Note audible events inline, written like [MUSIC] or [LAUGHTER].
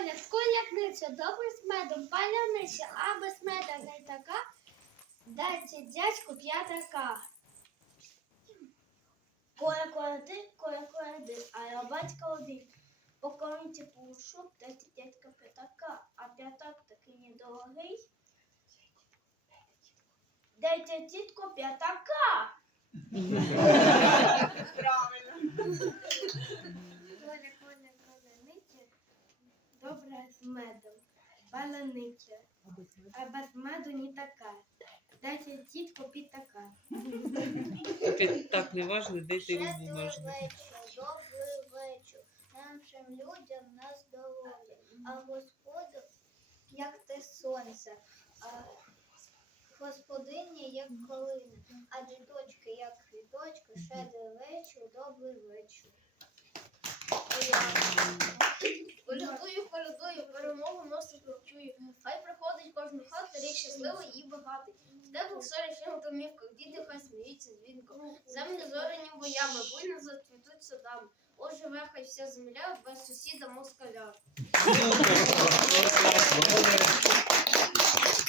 коля, колядниця, добре з медом, паляниця, а без меда не така, дайте дядьку п'ятака. Коля, коля ти, коля, коля ти, а я батька один. Покоїться пушок, дайте дядька п'ятака, а п'ятак такий недорогий. Дайте тітко п'ятака. [LAUGHS] Правильно. Коля, коля, коляниця, добре з медом, паляниця, а без меду не така, дайте дітку п'ятака. Таке так не важно, де ти можна. вечір, добрий вечір, нашим людям на здоров'я, а Господу, як те сонце, а господиня, як колина, а діточки, як квіточки, щедрий вечір, добрий вечір. Щасливий і багатий. В теплих домівка, домівках діти хай сміються дзвінко. Землі зорені боями, буйно зацвітуть садами. Оживе живе хай вся земля без сусіда москаля. [LAUGHS]